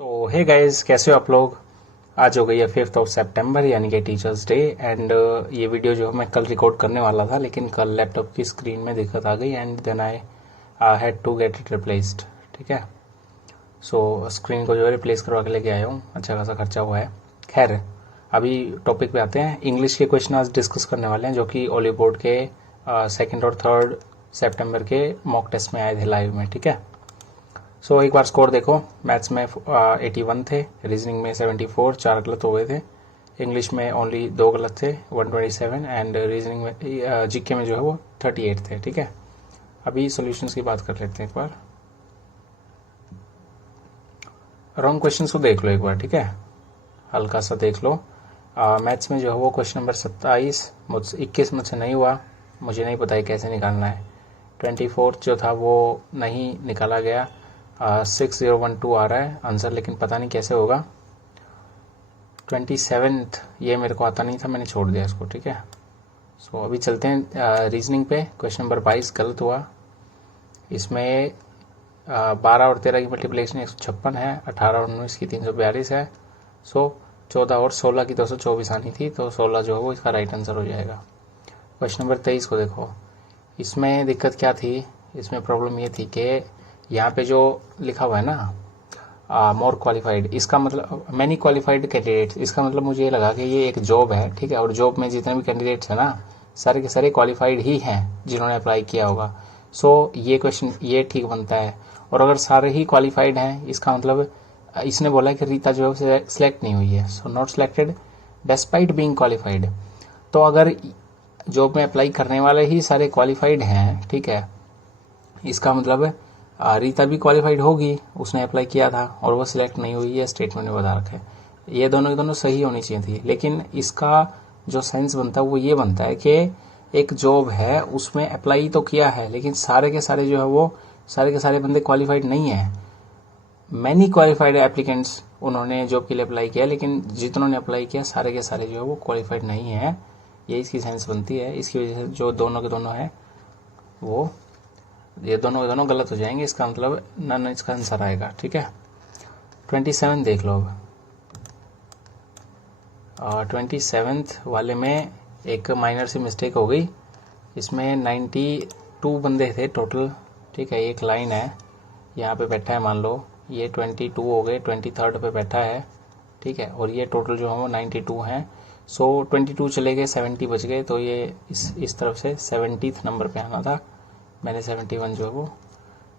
सो hey guys, कैसे हो आप लोग। आज हो गई है 5th ऑफ सितंबर यानी कि टीचर्स डे। एंड ये वीडियो जो है मैं कल रिकॉर्ड करने वाला था, लेकिन कल लैपटॉप की स्क्रीन में दिक्कत आ गई and then I had to get it replaced. ठीक है, सो स्क्रीन को जो है रिप्लेस करवा के लेके आया हूँ। अच्छा खासा खर्चा हुआ है। खैर, अभी टॉपिक पे आते हैं। इंग्लिश के क्वेश्चन आज डिस्कस करने वाले हैं, जो कि ओली बोर्ड के 2nd और 3rd सितंबर के मॉक टेस्ट में आए थे लाइव में। ठीक है, सो एक बार स्कोर देखो। मैथ्स में 81 थे, रीजनिंग में 74, 4 गलत हो गए थे। इंग्लिश में ओनली 2 गलत थे, 127, एंड रीजनिंग में जीके में जो है वो 38 थे। ठीक है, अभी सॉल्यूशंस की बात कर लेते हैं एक बार। रॉन्ग क्वेश्चन को देख लो एक बार। ठीक है, हल्का सा देख लो। मैथ्स में जो है वो क्वेश्चन नंबर 27 मुझसे 21 मुझसे नहीं हुआ। मुझे नहीं पता है कैसे निकालना है। 24 जो था वो नहीं निकाला गया। 6012 आ रहा है आंसर, लेकिन पता नहीं कैसे होगा। 27th ये मेरे को आता नहीं था, मैंने छोड़ दिया इसको। ठीक है, सो अभी चलते हैं रीजनिंग पे। क्वेश्चन नंबर 22 गलत हुआ। इसमें 12 और 13 की मल्टीप्लिकेशन 156 है, 18 और 19 की 342 है। सो 14 और 16 की 224 आनी थी, तो 16 जो है वो इसका राइट आंसर हो जाएगा। क्वेश्चन नंबर 23 को देखो। इसमें दिक्कत क्या थी, इसमें प्रॉब्लम ये थी कि यहाँ पे जो लिखा हुआ है ना मोर क्वालिफाइड, इसका मतलब मैनी क्वालिफाइड कैंडिडेट्स, इसका मतलब मुझे ये लगा कि ये एक जॉब है। ठीक है, और जॉब में जितने भी कैंडिडेट्स हैं ना, सारे के सारे क्वालिफाइड ही हैं जिन्होंने अप्लाई किया होगा। सो ये क्वेश्चन ये ठीक बनता है। और अगर सारे ही क्वालिफाइड हैं, इसका मतलब इसने बोला कि रीता जो है सिलेक्ट नहीं हुई है। So not selected despite being qualified. तो अगर जॉब में अप्लाई करने वाले ही सारे क्वालिफाइड हैं, ठीक है, इसका मतलब रीता भी क्वालिफाइड होगी, उसने अप्लाई किया था और वो सिलेक्ट नहीं हुई है, स्टेटमेंट में बता रखा है। ये दोनों की दोनों सही होनी चाहिए थी, लेकिन इसका जो सेंस बनता है वो ये बनता है कि एक जॉब है, उसमें अप्लाई तो किया है, लेकिन सारे के सारे जो है वो सारे के सारे बंदे क्वालिफाइड नहीं है। मैनी क्वालिफाइड एप्लीकेंट्स उन्होंने जॉब के लिए अप्लाई किया, लेकिन जितनों ने अप्लाई किया सारे के सारे जो है वो क्वालिफाइड नहीं है। ये इसकी सेंस बनती है। इसकी वजह से जो दोनों के दोनों है वो ये दोनों के दोनों गलत हो जाएंगे। इसका मतलब नन इसका आंसर आएगा। ठीक है, 27 देख लो अब। 27th वाले में एक माइनर सी मिस्टेक हो गई। इसमें 92 बंदे थे टोटल। ठीक है, एक लाइन है, यहाँ पे बैठा है, मान लो ये 22 हो गए, 23rd पे बैठा है। ठीक है, और ये टोटल जो है वो 92 हैं। सो 22 चले गए, 70 बच गए, तो ये इस तरफ से 70th नंबर पे आना था। मैंने 71 जो है वो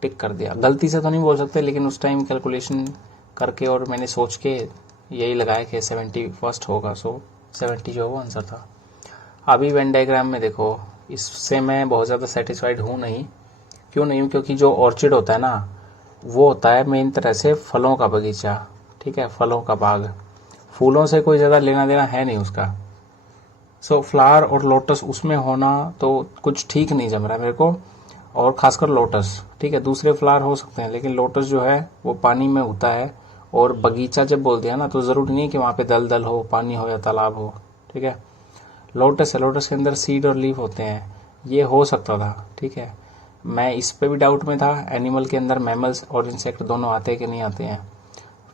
टिक कर दिया। गलती से तो नहीं बोल सकते, लेकिन उस टाइम कैलकुलेशन करके और मैंने सोच के यही लगाया कि 71st होगा। सो 70 जो है वो आंसर था। अभी वेन डायग्राम में देखो, इससे मैं बहुत ज़्यादा सेटिस्फाइड हूँ नहीं। क्यों नहीं हूँ, क्योंकि जो ऑर्चिड होता है ना, वो होता है मेन तरह से फलों का बगीचा। ठीक है, फलों का बाग, फूलों से कोई ज़्यादा लेना देना है नहीं उसका। सो फ्लावर और लोटस उसमें होना तो कुछ ठीक नहीं जम रहा है मेरे को, और खासकर लोटस। ठीक है, दूसरे फ्लावर हो सकते हैं, लेकिन लोटस जो है वो पानी में होता है। और बगीचा जब बोलते हैं ना, तो ज़रूरी नहीं कि वहाँ पे दल दल हो, पानी हो या तालाब हो। ठीक है, लोटस है, लोटस के अंदर सीड और लीफ होते हैं, ये हो सकता था। ठीक है, मैं इस पे भी डाउट में था, एनिमल के अंदर मैमल्स और इंसेक्ट दोनों आते हैं कि नहीं आते हैं।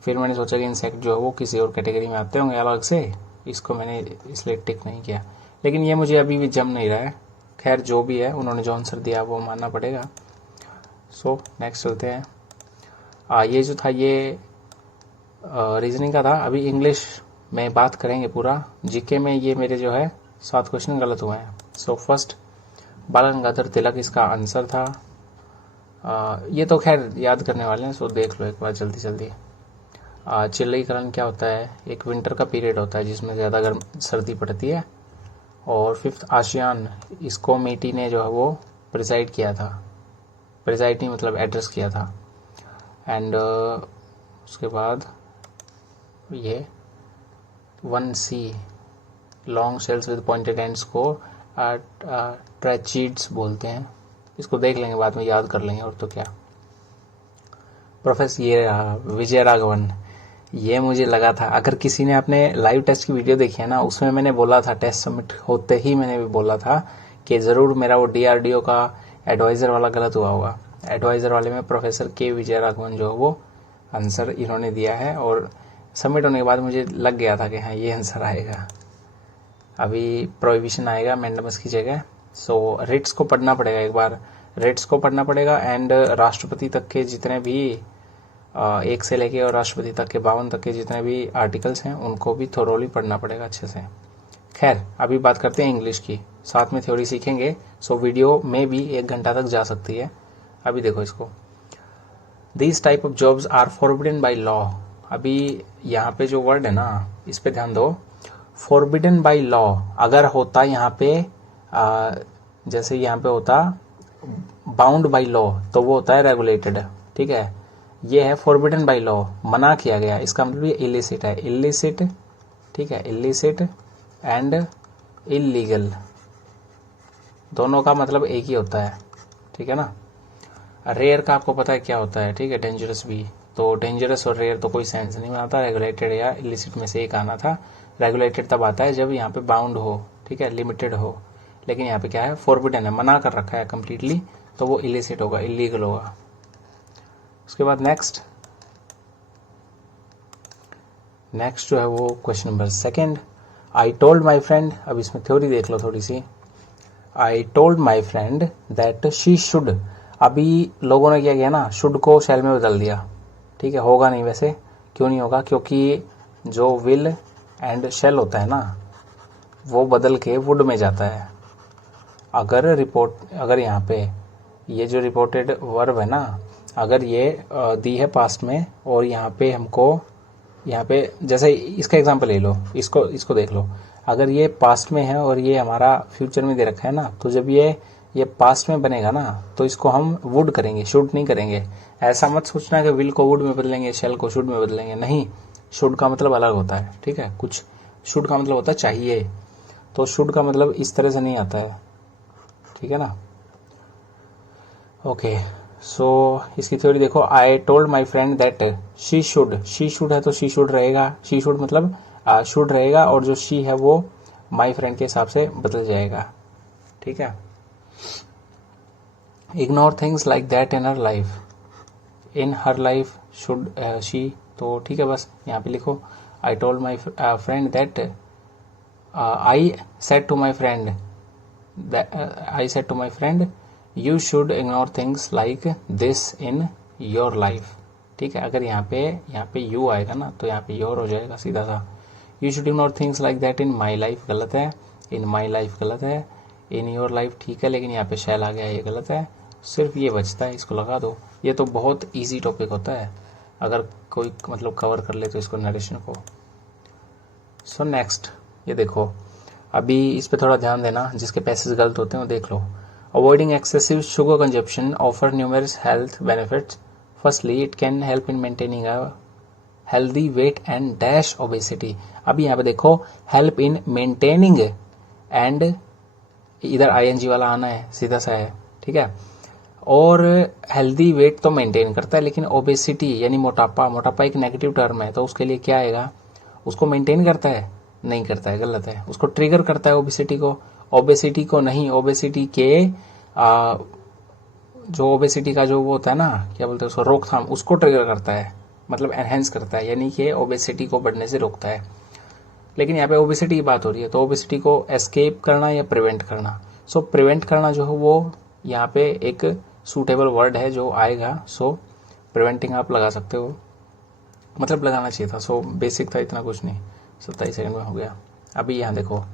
फिर मैंने सोचा कि इंसेक्ट जो है वो किसी और कैटेगरी में आते होंगे अलग से, इसको मैंने इसलिए टिक नहीं किया। लेकिन ये मुझे अभी भी जम नहीं रहा है। खैर, जो भी है, उन्होंने जो आंसर दिया वो मानना पड़ेगा। सो नेक्स्ट चलते हैं। ये जो था ये रीजनिंग का था। अभी इंग्लिश में बात करेंगे पूरा। जीके में ये मेरे जो है 7 क्वेश्चन गलत हुए हैं। सो फर्स्ट, बाल गंगाधर तिलक इसका आंसर था। ये तो खैर याद करने वाले हैं, सो देख लो एक बार जल्दी जल्दी। चिल्लईकरण क्या होता है, एक विंटर का पीरियड होता है जिसमें ज़्यादा गर्म सर्दी पड़ती है। और 5th आशियान, इसको मीटी ने जो है वो प्रिसाइड किया था। प्रिसाइड नहीं मतलब एड्रेस किया था। एंड उसके बाद ये 1C, long shells with pointed ends को ट्रैचीड्स बोलते हैं। इसको देख लेंगे, बाद में याद कर लेंगे और तो क्या। प्रोफेसर ये रहा विजय राघवन। ये मुझे लगा था, अगर किसी ने अपने लाइव टेस्ट की वीडियो देखी है ना, उसमें मैंने बोला था, टेस्ट सबमिट होते ही मैंने भी बोला था कि ज़रूर मेरा वो DRDO का एडवाइज़र वाला गलत हुआ होगा। एडवाइज़र वाले में प्रोफेसर के विजय राघवन जो है वो आंसर इन्होंने दिया है और सबमिट होने के बाद मुझे लग गया था कि हाँ ये आंसर आएगा। अभी प्रोहिबिशन आएगा मैंडेमस की जगह। सो रिट्स को पढ़ना पड़ेगा एक बार, रिट्स को पढ़ना पड़ेगा एंड राष्ट्रपति तक के जितने भी 1 से लेके और राष्ट्रपति तक के 52 तक के जितने भी आर्टिकल्स हैं उनको भी थोरोली पढ़ना पड़ेगा अच्छे से। खैर अभी बात करते हैं इंग्लिश की, साथ में थ्योरी सीखेंगे। सो वीडियो में भी 1 घंटा तक जा सकती है। अभी देखो इसको, these type of jobs are forbidden by law. अभी यहाँ पे जो वर्ड है ना इस पे ध्यान दो, फॉरबिडन बाई लॉ। अगर होता यहाँ पे जैसे यहाँ पे होता बाउंड बाई लॉ तो वो होता है रेगुलेटेड, ठीक है। ये है फॉरबिडन बाई लॉ, मना किया गया, इसका मतलब ये इलिसिट है, इलिसिट, ठीक है। इलिसिट एंड इलीगल दोनों का मतलब एक ही होता है, ठीक है ना। रेयर का आपको पता है क्या होता है, ठीक है, डेंजरस भी। तो डेंजरस और रेयर तो कोई सेंस नहीं बनाता, रेगुलेटेड या इलिसिट में से एक आना था। रेगुलेटेड तब आता है जब यहाँ पे बाउंड हो, ठीक है, लिमिटेड हो, लेकिन यहाँ पे क्या है, फॉरबिडन है, मना कर रखा है कंप्लीटली, तो वो इलिसिट होगा, इलीगल होगा। उसके बाद नेक्स्ट जो है वो question number 2, I told my friend. अब इसमें थ्योरी देख लो थोड़ी सी। I told my friend that she should. अभी लोगों ने क्या किया ना, शुड को शैल में बदल दिया, ठीक है। होगा नहीं वैसे, क्यों नहीं होगा, क्योंकि जो विल एंड शैल होता है ना वो बदल के वुड में जाता है। अगर यहाँ पे ये जो रिपोर्टेड वर्ब है ना, अगर ये दी है पास्ट में और यहाँ पे हमको यहाँ पे जैसे इसका एग्जांपल ले लो, इसको देख लो। अगर ये पास्ट में है और ये हमारा फ्यूचर में दे रखा है ना, तो जब ये पास्ट में बनेगा ना तो इसको हम वुड करेंगे, शुड नहीं करेंगे। ऐसा मत सोचना कि विल को वुड में बदलेंगे, शेल को शुड में बदलेंगे, नहीं। शुड का मतलब अलग होता है, ठीक है। कुछ शुड का मतलब होता है चाहिए, तो शुड का मतलब इस तरह से नहीं आता है, ठीक है ना। ओके, सो इसकी थ्योरी देखो। आई told my friend that she should है तो शी शुड रहेगा, शी शुड मतलब शुड रहेगा, और जो शी है वो माई फ्रेंड के हिसाब से बदल जाएगा, ठीक है। Ignore things like that in her life should she, तो ठीक है, बस यहाँ पे लिखो I told my friend that I said to my friend you should ignore things like this in your life, ठीक है। अगर यहाँ पे यू आएगा ना तो यहाँ पे योर हो जाएगा सीधा सा। You should ignore things like that in my life गलत है, इन माई लाइफ गलत है, इन योर लाइफ ठीक है, लेकिन यहाँ पे शैल आ गया, ये गलत है। सिर्फ ये बचता है, इसको लगा दो। ये तो बहुत ईजी टॉपिक होता है अगर कोई मतलब कवर कर ले तो इसको, नरेशन को। सो नेक्स्ट ये देखो, अभी इस पे थोड़ा ध्यान देना, जिसके पैसेज गलत होते हैं वो देख लो। Avoiding excessive sugar consumption offer numerous health benefits. Firstly, it can help in maintaining a healthy weight and dash obesity. अभी यहाँ पे देखो, help in maintaining and इधर ing वाला आना है, सीधा सा है, ठीक है। और हेल्दी वेट तो मेंटेन करता है, लेकिन ओबेसिटी यानी मोटापा एक नेगेटिव टर्म है, तो उसके लिए क्या आएगा, उसको मेंटेन करता है, नहीं करता है, गलत है। उसको ट्रिगर करता है ओबेसिटी को नहीं, ओबेसिटी के जो ओबेसिटी का जो वो होता है ना, क्या बोलते हैं उसको, रोकथाम, उसको ट्रिगर करता है, मतलब एनहेंस करता है, यानी कि ओबेसिटी को बढ़ने से रोकता है। लेकिन यहाँ पे ओबेसिटी की बात हो रही है, तो ओबेसिटी को एस्केप करना या प्रिवेंट करना। सो प्रिवेंट करना जो है वो यहाँ पे एक सूटेबल वर्ड है जो आएगा। सो प्रिवेंटिंग आप लगा सकते हो, मतलब लगाना चाहिए था। सो बेसिक था, इतना कुछ नहीं, 27 सेकंड में हो गया। अभी यहाँ देखो,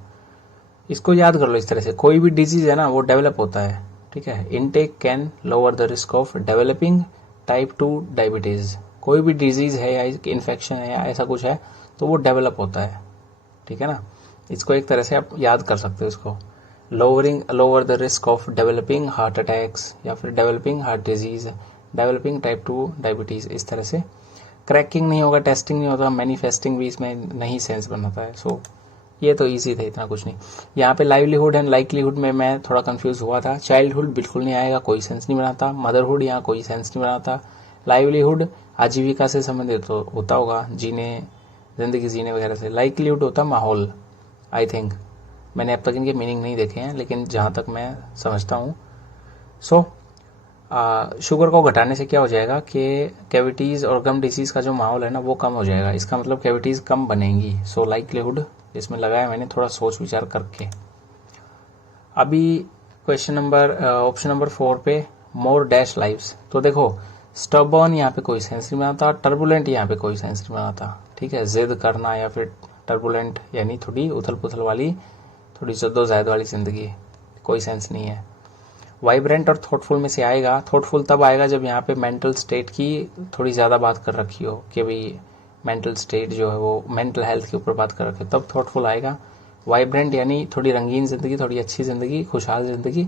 इसको याद कर लो इस तरह से, कोई भी डिजीज है ना वो डेवलप होता है, ठीक है। Intake can lower the risk of developing type 2 diabetes. कोई भी डिजीज है या इन्फेक्शन है या ऐसा कुछ है तो वो डेवलप होता है, ठीक है ना। इसको एक तरह से आप याद कर सकते हो इसको, lower the risk of developing heart attacks या फिर developing heart disease, developing type 2 diabetes, इस तरह से। क्रैकिंग नहीं होगा, टेस्टिंग नहीं होगा, मैनिफेस्टिंग भी इसमें नहीं सेंस बनाता है। सो ये तो इजी था, इतना कुछ नहीं। यहाँ पे लाइवलीहुड एंड लाइकलीहुड में मैं थोड़ा कंफ्यूज हुआ था। चाइल्डहुड बिल्कुल नहीं आएगा, कोई सेंस नहीं बनाता। मदरहुड यहाँ कोई सेंस नहीं बनाता। लाइवलीहुड आजीविका से संबंधित होता होगा, जिंदगी जीने वगैरह से। लाइकलीहुड होता माहौल, आई थिंक। मैंने अब तक इनके मीनिंग नहीं देखे हैं, लेकिन जहाँ तक मैं समझता हूँ। सो शुगर को घटाने से क्या हो जाएगा कि कैविटीज़ और गम डिसीज़ का जो माहौल है ना वो कम हो जाएगा, इसका मतलब कैविटीज़ कम बनेंगी। सो लाइक्लीहुड इसमें लगाया मैंने थोड़ा सोच विचार करके। अभी क्वेश्चन नंबर ऑप्शन नंबर 4 पे मोर डैश लाइव्स। तो देखो स्टबर्न यहाँ पे कोई सेंस नहीं बनाता, टर्बुलेंट यहाँ पे कोई सेंस नहीं बनाता, ठीक है। जिद करना या फिर टर्बुलेंट यानी थोड़ी उथल पुथल वाली, थोड़ी जद्दोजहद वाली जिंदगी, कोई सेंस नहीं है। वाइब्रेंट और थॉटफुल में से आएगा, थॉटफुल तब आएगा जब यहाँ पे मेंटल स्टेट की थोड़ी ज़्यादा बात कर रखी हो कि भाई मेंटल स्टेट जो है वो मेंटल हेल्थ के ऊपर बात कर रखी हो, तब थॉटफुल आएगा। वाइब्रेंट यानी थोड़ी रंगीन ज़िंदगी, थोड़ी अच्छी ज़िंदगी, खुशहाल ज़िंदगी।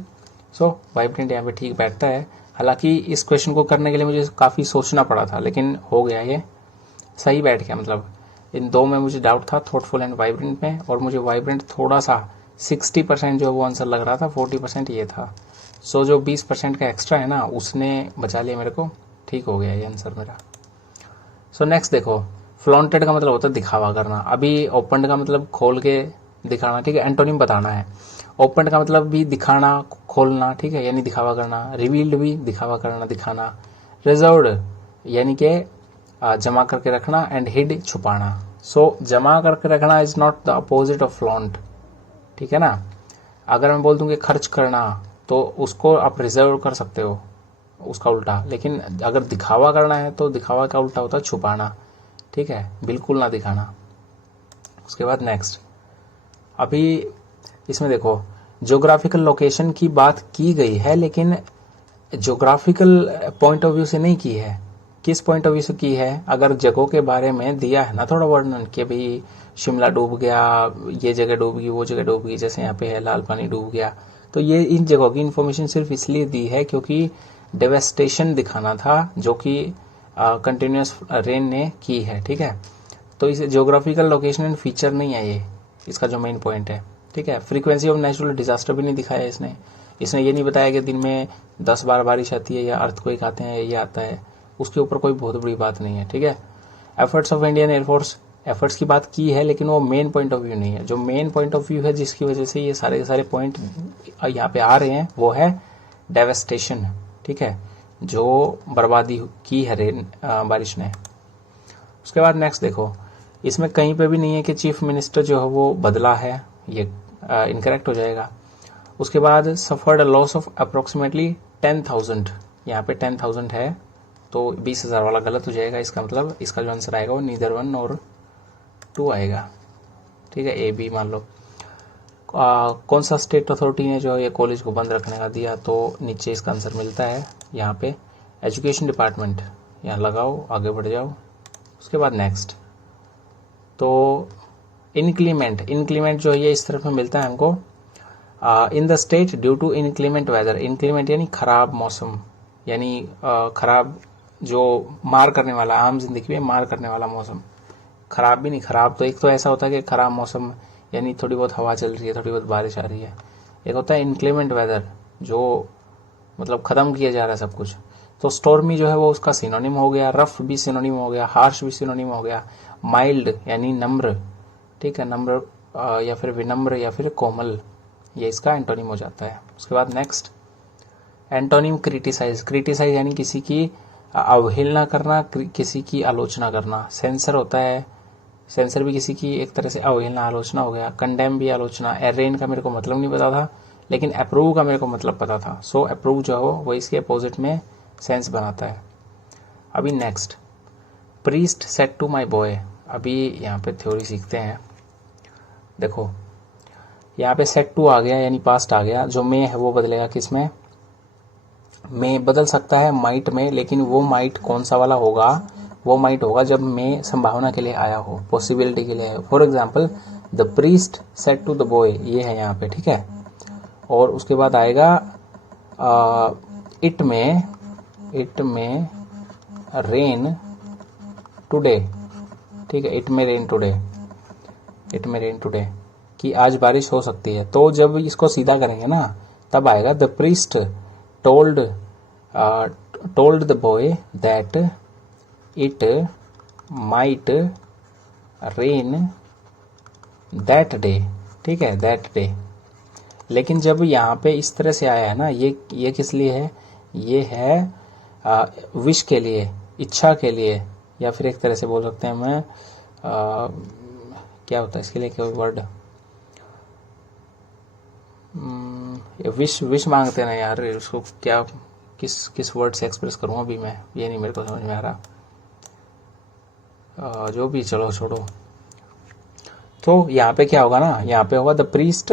सो वाइब्रेंट यहाँ पे ठीक बैठता है। हालांकि इस क्वेश्चन को करने के लिए मुझे काफ़ी सोचना पड़ा था, लेकिन हो गया, ये सही बैठ गया। मतलब इन दो में मुझे डाउट था, थॉटफुल एंड वाइब्रेंट में, और मुझे वाइब्रेंट थोड़ा सा 60% जो वो आंसर लग रहा था, 40% ये था। सो जो 20% का एक्स्ट्रा है ना उसने बचा लिया मेरे को, ठीक हो गया ये आंसर मेरा। सो नेक्स्ट देखो, फ्लॉन्टेड का मतलब होता है दिखावा करना। अभी ओपनड का मतलब खोल के दिखाना, ठीक है, एंटोनिम बताना है। ओपनड का मतलब भी दिखाना, खोलना, ठीक है, यानी दिखावा करना। रिवील्ड भी दिखावा करना, दिखाना। रिजर्व्ड यानी कि जमा करके रखना, एंड हिड छुपाना। सो जमा करके रखना is not the opposite of flaunt, ठीक है ना। अगर मैं बोल दूं कि खर्च करना तो उसको आप रिजर्व कर सकते हो, उसका उल्टा। लेकिन अगर दिखावा करना है तो दिखावा का उल्टा होता है छुपाना, ठीक है, बिल्कुल ना दिखाना। उसके बाद नेक्स्ट, अभी इसमें देखो ज्योग्राफिकल लोकेशन की बात की गई है, लेकिन ज्योग्राफिकल पॉइंट ऑफ व्यू से नहीं की है। किस पॉइंट ऑफ व्यू से की है? अगर जगहों के बारे में दिया है ना थोड़ा वर्णन कि भाई शिमला डूब गया, ये जगह डूब गई, वो जगह डूब गई, जैसे यहाँ पे है लाल पानी डूब गया, तो ये इन जगहों की इन्फॉर्मेशन सिर्फ इसलिए दी है क्योंकि डेवेस्टेशन दिखाना था जो कि कंटिन्यूस रेन ने की है, ठीक है। तो इसे ज्योग्राफिकल लोकेशन एंड फीचर नहीं है ये, इसका जो मेन पॉइंट है, ठीक है। फ्रीक्वेंसी ऑफ नेचुरल डिजास्टर भी नहीं दिखाया इसने ये नहीं बताया कि दिन में 10 बार बारिश आती है या अर्थक्वेक आते हैं, ये आता है, उसके ऊपर कोई बहुत बड़ी बात नहीं है, ठीक है। Efforts of Indian air force, efforts की बात की है लेकिन वो मेन पॉइंट ऑफ व्यू नहीं है। जो मेन पॉइंट ऑफ व्यू है जिसकी वजह से ये सारे के सारे पॉइंट यहाँ पे आ रहे हैं वो है डेवेस्टेशन, ठीक है, जो बर्बादी की है बारिश ने। उसके बाद नेक्स्ट देखो, इसमें कहीं पे भी नहीं है कि चीफ मिनिस्टर जो है वो बदला है, ये इनकरेक्ट हो जाएगा। उसके बाद सफर्ड लॉस ऑफ अप्रोक्सीमेटली 10,000, यहाँ पे 10,000 है तो 20,000 वाला गलत हो जाएगा। इसका मतलब इसका जो आंसर आएगा वो नीदर 1 और 2 आएगा, ठीक है, ए बी मान लो। कौन सा स्टेट अथॉरिटी ने जो ये कॉलेज को बंद रखने का दिया, तो नीचे इसका आंसर मिलता है यहाँ पे एजुकेशन डिपार्टमेंट, यहाँ लगाओ, आगे बढ़ जाओ। उसके बाद नेक्स्ट, तो इनक्लीमेंट जो है इस तरफ में मिलता है हमको, in the state due to inclement weather. Inclement यानी खराब मौसम, यानी खराब जो मार करने वाला, आम जिंदगी में मार करने वाला मौसम। खराब भी नहीं, खराब तो एक तो ऐसा होता है कि खराब मौसम यानी थोड़ी बहुत हवा चल रही है, थोड़ी बहुत बारिश आ रही है। एक होता है इनक्लीमेंट वेदर जो मतलब खत्म किया जा रहा है सब कुछ। तो स्टॉर्मी जो है वो उसका सिनोनिम हो गया, रफ भी सिनोनिम हो गया, हार्श भी सिनोनिम हो गया, माइल्ड यानी नम्र, ठीक है, नम्र या फिर विनम्र या फिर कोमल, ये इसका एंटोनिम हो जाता है। उसके बाद नेक्स्ट एंटोनिम क्रिटिसाइज। क्रिटिसाइज यानी किसी की अवहेलना करना, किसी की आलोचना करना। सेंसर होता है, सेंसर भी किसी की एक तरह से अवहेलना आलोचना हो गया। कंडेम भी आलोचना। एरेन का मेरे को मतलब नहीं पता था लेकिन अप्रूव का मेरे को मतलब पता था। सो अप्रूव जो हो वो इसके अपोजिट में सेंस बनाता है। अभी next, priest said to my boy. अभी यहाँ पे थ्योरी सीखते हैं। देखो यहाँ पे सेट टू आ गया यानी पास्ट आ गया, जो मे है वो बदलेगा किस में? मे बदल सकता है माइट में, लेकिन वो माइट कौन सा वाला होगा? वो माइट होगा जब मे संभावना के लिए आया हो, पॉसिबिलिटी के लिए। For example the priest said to the boy, ये है यहाँ पे, ठीक है। और उसके बाद आएगा इट में रेन टुडे, ठीक है, इट में रेन टुडे कि आज बारिश हो सकती है। तो जब इसको सीधा करेंगे ना तब आएगा the priest told the boy that it might rain that day, ठीक है, दैट डे। लेकिन जब यहाँ पे इस तरह से आया है ना, ये किस लिए है? ये है विश के लिए, इच्छा के लिए, या फिर एक तरह से बोल सकते हैं मैं क्या होता है इसके लिए, कोई वर्ड, विश विश मांगते हैं ना यार, उसको क्या किस वर्ड से एक्सप्रेस करूँ अभी मैं, ये नहीं मेरे को समझ में आ रहा। जो भी, चलो छोड़ो। तो यहाँ पे क्या होगा ना, यहाँ पे होगा the priest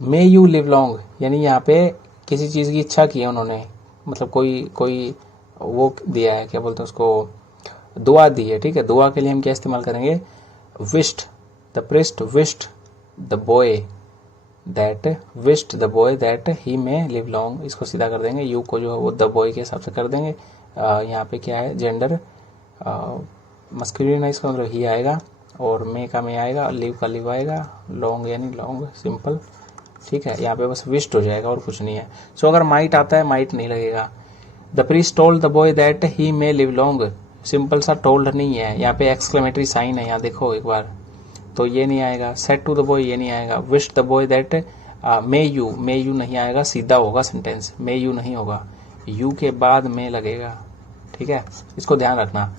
may you live long, यानी यहाँ पे किसी चीज़ की इच्छा की है उन्होंने, मतलब कोई वो दिया है, क्या बोलते हैं उसको, दुआ दी है, ठीक है। दुआ के लिए हम क्या इस्तेमाल करेंगे, wished, the priest wished the boy that he may live long, इसको सीधा कर देंगे, यू को जो है वो द बॉय के हिसाब से कर देंगे। यहाँ पे क्या है, जेंडर मस्कुलिन है, इसका मतलब ही आएगा, और मे का मे आएगा, लिव का लिव आएगा, लॉन्ग यानी लॉन्ग, सिंपल, ठीक है। यहाँ पे बस विश्ड हो जाएगा और कुछ नहीं है। सो अगर माइट आता है, माइट नहीं लगेगा। The priest told the boy that he may live long, simple सा टोल्ड नहीं है, यहाँ पे एक्सक्लेमेटरी साइन है, यहाँ देखो एक बार, तो ये नहीं आएगा। सेड टू द बॉय, ये नहीं आएगा। Wish the boy that may you नहीं आएगा, सीधा होगा सेंटेंस, मे यू नहीं होगा, यू के बाद मे लगेगा, ठीक है, इसको ध्यान रखना।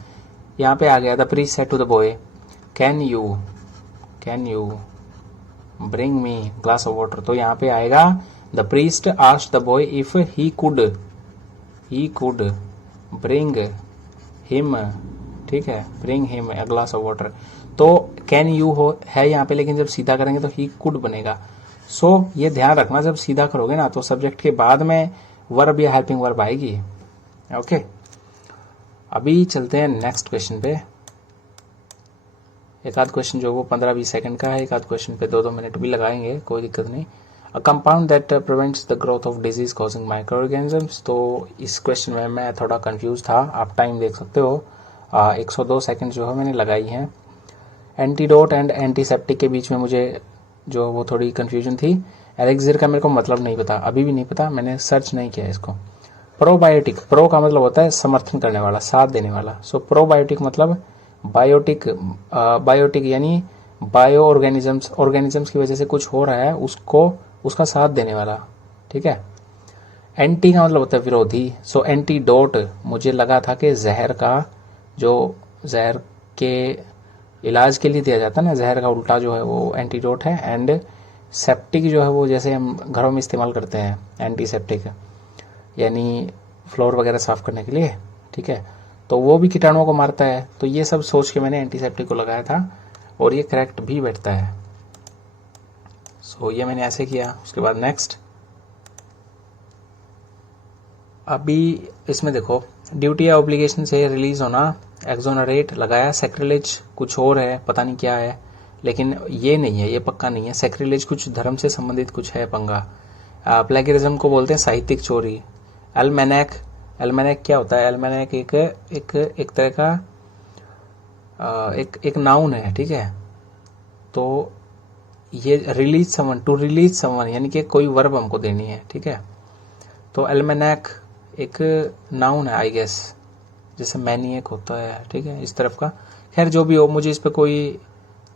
यहाँ पे आ गया the priest said to the boy can you bring me glass of water, तो यहाँ पे आएगा the priest asked the boy if he could bring him, ठीक है, bring him a glass of water. तो कैन यू हो है यहाँ पे, लेकिन जब सीधा करेंगे तो ही कुड बनेगा। सो ये ध्यान रखना, जब सीधा करोगे ना तो सब्जेक्ट के बाद में वर्ब या हेल्पिंग वर्ब आएगी। ओके, अभी चलते हैं नेक्स्ट क्वेश्चन पे। एक आध क्वेश्चन जो वो 15-20 सेकंड का है, एक आध क्वेश्चन पे 2-2 मिनट भी लगाएंगे, कोई दिक्कत नहीं। A compound that prevents the growth of disease causing micro organisms, तो इस क्वेश्चन में मैं थोड़ा कंफ्यूज था, आप टाइम देख सकते हो। 102 सेकंड जो है मैंने लगाई हैं। एंटीडोट एंड एंटीसेप्टिक के बीच में मुझे जो वो थोड़ी कंफ्यूजन थी। एलेक्सिर का मेरे को मतलब नहीं पता, अभी भी नहीं पता, मैंने सर्च नहीं किया इसको। प्रोबायोटिक, प्रो का मतलब होता है समर्थन करने वाला, साथ देने वाला। सो प्रोबायोटिक मतलब बायोटिक यानी बायो ऑर्गेनिजम्स की वजह से कुछ हो रहा है उसको, उसका साथ देने वाला, ठीक है। एंटी का मतलब होता है विरोधी। सो एंटीडोट मुझे लगा था कि जहर का, जो जहर के इलाज के लिए दिया जाता है ना, जहर का उल्टा जो है वो एंटीडोट है। एंड सेप्टिक जो है वो जैसे हम घरों में इस्तेमाल करते हैं, एंटीसेप्टिक यानी फ्लोर वगैरह साफ करने के लिए, ठीक है, तो वो भी कीटाणुओं को मारता है। तो ये सब सोच के मैंने एंटीसेप्टिक को लगाया था और ये करेक्ट भी बैठता है। सो ये मैंने ऐसे किया। उसके बाद नेक्स्ट, अभी इसमें देखो, ड्यूटी या ऑब्लिगेशन से रिलीज होना, एक्सोनरेट लगाया। सैक्रिलेज कुछ और है, पता नहीं क्या है, लेकिन ये नहीं है, ये पक्का नहीं है। सैक्रिलेज कुछ धर्म से संबंधित कुछ है पंगा। प्लेगरिज्म को बोलते हैं साहित्यिक चोरी। एल्मेनेक, एल्मेनेक क्या होता है, एल्मेनेक एक तरह का एक नाउन है, ठीक है। तो ये release someone, to release someone यानी कि कोई वर्ब हमको देनी है, ठीक है। तो एल्मेनेक एक नाउन है आई गेस, जैसे मैनिएक होता है, ठीक है, इस तरफ का। खैर जो भी हो, मुझे इस पे कोई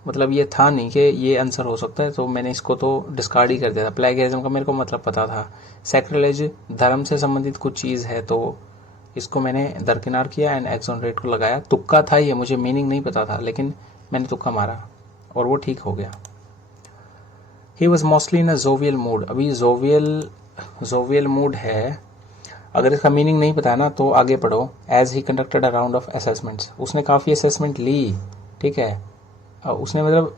मतलब ये था नहीं कि ये आंसर हो सकता है, तो मैंने इसको तो डिस्कार्ड ही कर दिया था। प्लेगरिज्म का मेरे को मतलब पता था। सैक्रिलेज धर्म से संबंधित कुछ चीज़ है, तो इसको मैंने दरकिनार किया एंड एक्सोनरेट को लगाया। तुक्का था ये, मुझे मीनिंग नहीं पता था, लेकिन मैंने तुक्का मारा और वो ठीक हो गया। He was mostly in a jovial mood, अभी जोवियल मूड है, अगर इसका मीनिंग नहीं पता ना तो आगे पढ़ो। As he conducted a round of assessments, उसने काफ़ी असेसमेंट ली, ठीक है। उसने मतलब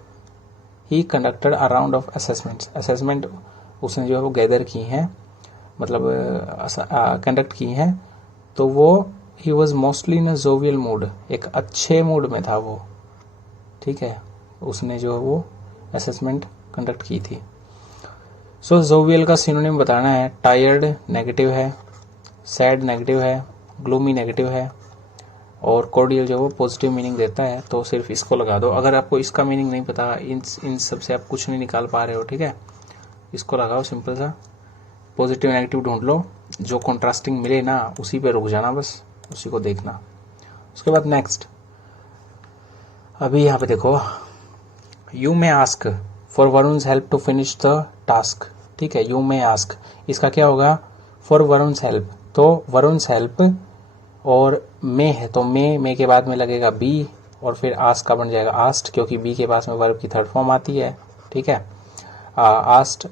he conducted a round of assessments, assessment उसने जो है वो गैदर की हैं, मतलब कंडक्ट की हैं। तो वो he was mostly in a jovial mood, एक अच्छे मूड में था वो, ठीक है। उसने जो है वो असेसमेंट कंडक्ट की थी। सो जोवियल का सिनोनिम बताना है। टायर्ड नेगेटिव है, सैड नेगेटिव है, ग्लूमी नेगेटिव है, और कॉर्डियल जो वो पॉजिटिव मीनिंग देता है। तो सिर्फ इसको लगा दो। अगर आपको इसका मीनिंग नहीं पता, इन सब से आप कुछ नहीं निकाल पा रहे हो, ठीक है, इसको लगाओ सिंपल सा। पॉजिटिव नेगेटिव ढूंढ लो, जो कॉन्ट्रास्टिंग मिले ना उसी पे रुक जाना, बस उसी को देखना। उसके बाद नेक्स्ट, अभी यहाँ पे देखो, you may ask for Varun's help to finish the task, ठीक है। यू मे आस्क, इसका क्या होगा, फॉर वरुण्स हेल्प, तो वरुण्स हेल्प और मे है तो मे के बाद में लगेगा बी और फिर आस्क का बन जाएगा आस्ट, क्योंकि बी के पास में वर्ब की थर्ड फॉर्म आती है। ठीक है, आस्ट